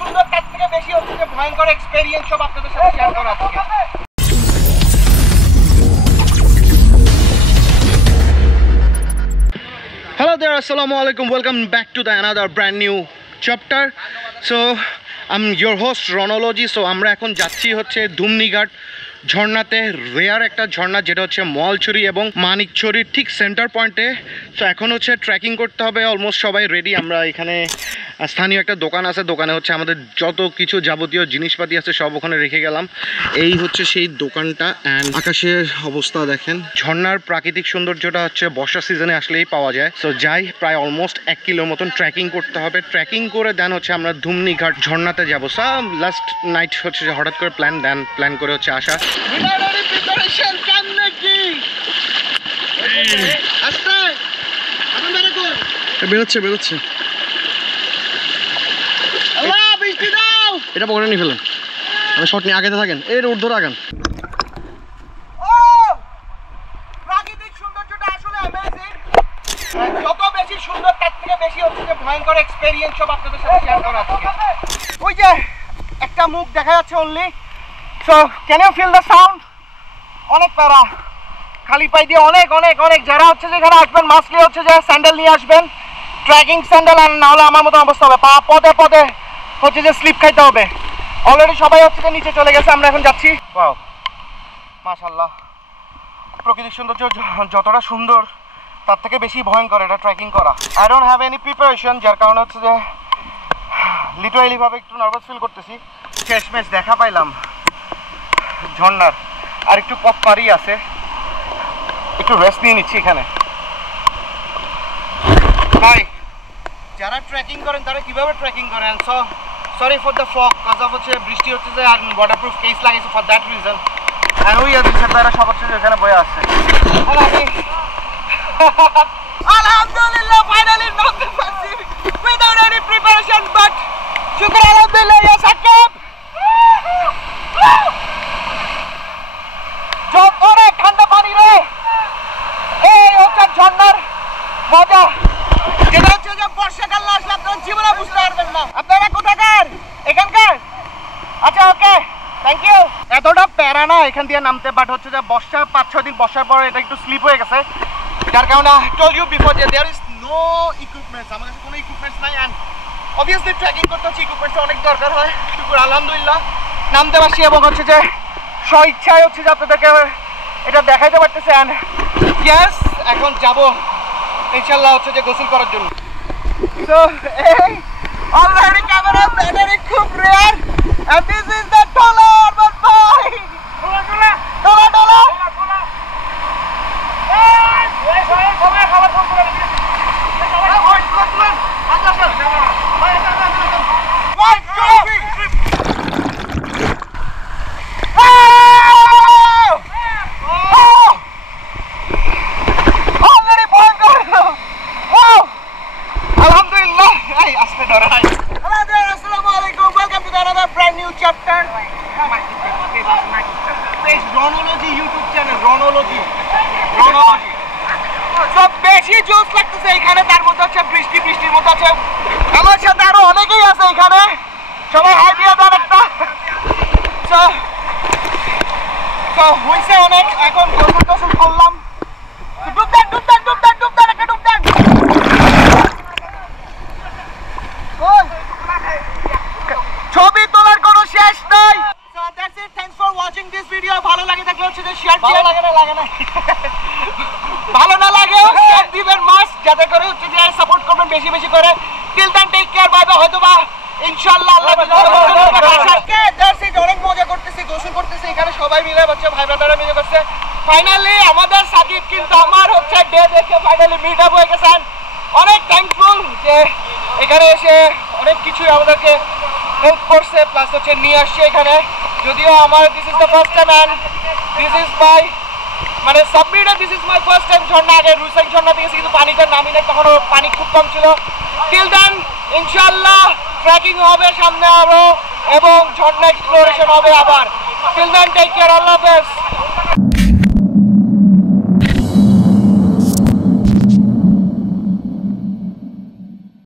সুন্দর তার থেকে বেশি হচ্ছে যে ভয়ঙ্কর এক্সপেরিয়েন্স সব আপনাদের সাথে শেয়ার করা আজকে। Hello there, assalamu alaikum, welcome back to the another brand new chapter. So I'm your host Ronology. So আমরা এখন যাচ্ছি হচ্ছে ধুমনিঘাট ঝর্ণাতে, রেয়ার একটা ঝর্ণা যেটা হচ্ছে মলছড়ি এবং মানিকছড়ির ঠিক সেন্টার পয়েন্টে। তো এখন হচ্ছে ট্রেকিং করতে হবে, অলমোস্ট সবাই রেডি। আমরা এখানে স্থানীয় একটা দোকান আছে, দোকানে হচ্ছে আমাদের যত কিছু যাবতীয় জিনিসপাতি আছে সব ওখানে রেখে গেলাম। এই হচ্ছে সেই দোকানটা। অ্যান্ড আকাশের অবস্থা দেখেন, ঝর্ণার প্রাকৃতিক সৌন্দর্যটা হচ্ছে বর্ষা সিজনে আসলেই পাওয়া যায়। সো যাই, প্রায় অলমোস্ট 1 কিলো মতন ট্রেকিং করতে হবে। ট্রেকিং করে দেন হচ্ছে আমরা ধুমনিঘাট ঝর্ণাতে যাবো। লাস্ট নাইট হচ্ছে যে হঠাৎ করে প্ল্যান করে হচ্ছে আসা। বেরোচ্ছে এটা পকেটে নিয়ে ফেলেন, আমি শর্ট নিয়ে আগাতে থাকেন, এর ঊর্ধ্বরে আগান। প্রাকৃতিক সৌন্দর্যটা আসলে অ্যামেজিং। যত বেশি সুন্দর তার থেকে বেশি হচ্ছে যে ভয়ঙ্কর এক্সপেরিয়েন্স সব আপনাদের সাথে শেয়ার করা আজকে। ওই যে একটা মুখ দেখা যাচ্ছে only. So can you feel the sound? অনেক প্যারা, খালি পাই দিয়ে অনেক অনেক অনেক। যারা হচ্ছে যেখানে আসবেন মাস্টলি হচ্ছে যে স্যান্ডেল নিয়ে আসবেন, ট্রেকিং স্যান্ডেল। আর না হলে আমার মতো অবস্থা হবে, পা পদে পদে হচ্ছে যে স্লিপ খাইতে হবে। অলরেডি সবাই হচ্ছে যে নিচে চলে গেছে, আমরা এখন যাচ্ছি। ওয়াও, মাশাআল্লাহ, প্রকৃতিক সৌন্দর্য যতটা সুন্দর তার থেকে বেশি ভয়ঙ্কর এটা ট্রেকিং করা। I don't have any preparation, যার কারণে হচ্ছে যে লিটারালি ভাবে একটু নার্ভাস ফিল করতেছি। শেষমেশ দেখা পাইলাম ঝর্ণার, আর একটু পথ পাড়ি আছে, একটু রেস্ট নিয়ে নিচ্ছি এখানে। ভাই, যারা ট্রেকিং করেন তারা কিভাবে ট্রেকিং করেন? So sorry for the fog, cause of হচ্ছে বৃষ্টি হচ্ছে যে, আর ওয়াটারপ্রুফ কেস লাগাইছে ফর দ্যাট রিজন। অ্যান্ড ওই দিন তারা সব হচ্ছে যে এখানে বয়ে আসছে। আলহামদুলিল্লাহ ফাইনালি নামতে পারছি উইদাউট এনি প্রিপারেশন, বাট শুকর আলহামদুলিল্লাহ। ইয়া সাকিব, অনেক ঠান্ডা পানি রে। এই হচ্ছে ঝর্ণার মজা, যেটা হচ্ছে যে বর্ষাকাল না আসলে আপনারা জীবনে বুঝতে পারবেন না। আপনারা কোথাকার? এখানকার? আচ্ছা, ওকে, থ্যাংক ইউ। এতটা প্যারা না এখান দিয়ে নামতে, বাট হচ্ছে যে বর্ষা 5-6 দিন বর্ষার পর এটা একটু স্লিপ হয়ে গেছে, যার কারণে টোল ইউ বিফোর যে দেয়ার ইজ নো ইকুইপমেন্টস। আমার কাছে কোনো ইকুইপমেন্টস নাই, অ্যান্ড অবভিয়াসলি ট্রেকিং করতে হচ্ছে ইকুইপমেন্টস অনেক দরকার হয়। শুকুর আলহামদুলিল্লাহ নামতে পারছি, এবং হচ্ছে যে স্ব ইচ্ছায় হচ্ছে যে আপনাদেরকে এটা দেখাইতে পারতেছে। অ্যান্ড ইয়েস, এখন যাবো ইনশাল্লাহ হচ্ছে যে গোসল করার জন্য। So, already camera battery খুব rare, and this is the dollar, but boy, dollar. Ronology YouTube channel, Ronology. সব বেশি জোস লাগতেছে এখানে, তার মধ্যে হচ্ছে বৃষ্টির মধ্যে আছে। আমার সাথে আরো অনেকেই আছে এখানে, সবাই হাই দিয়ে দেন একটা। হইছে অনেক, এখন গোসল করলাম। ডুব দেন একটা ডুব দেন। ছবি তোলার কোনো শেষ নাই। So that's it, thanks for watching this video. ভালো লাগে থাকলে হচ্ছে যে শেয়ার দিবেন। লাগে না ভালো না লাগে শেয়ার দিবেন মাস্ট, যাতে করে হচ্ছে যে সাপোর্ট করবেন বেশি করে। Till then take care, bye bye. হয়তোবা ইনশাআল্লাহ আল্লাহ that's it, অনেক মজা করতেছি, গোসল করতেছি এখানে সবাই মিলে, হচ্ছে ভাই ব্রাদাররা মিলে করছে। ফাইনালি আমাদের সাকিব কিন্তু আমার হচ্ছে ডে দেখে ফাইনালি মিট আপ হয়ে গেছেন। অনেক থ্যাঙ্কফুল যে এখানে এসে অনেক কিছু আমাদেরকে হেল্প করছে, প্লাস হচ্ছে নিয়ে আসছে এখানে। যদিও আমার this is the first time, and this is my মানে সাবমিটে this is my first time Jharna. আগে রুসাইন ঝর্ণা থেকে কিন্তু পানিতে নামি নাই, তখন পানি খুব কম ছিল। টিল দেন ইনশাআল্লাহ ট্রেকিং হবে সামনে আরো, এবং ঝর্ণা এক্সপ্লোরেশন হবে আবার। টিল দেন টেক কেয়ার, আল্লাহ হাফেজ।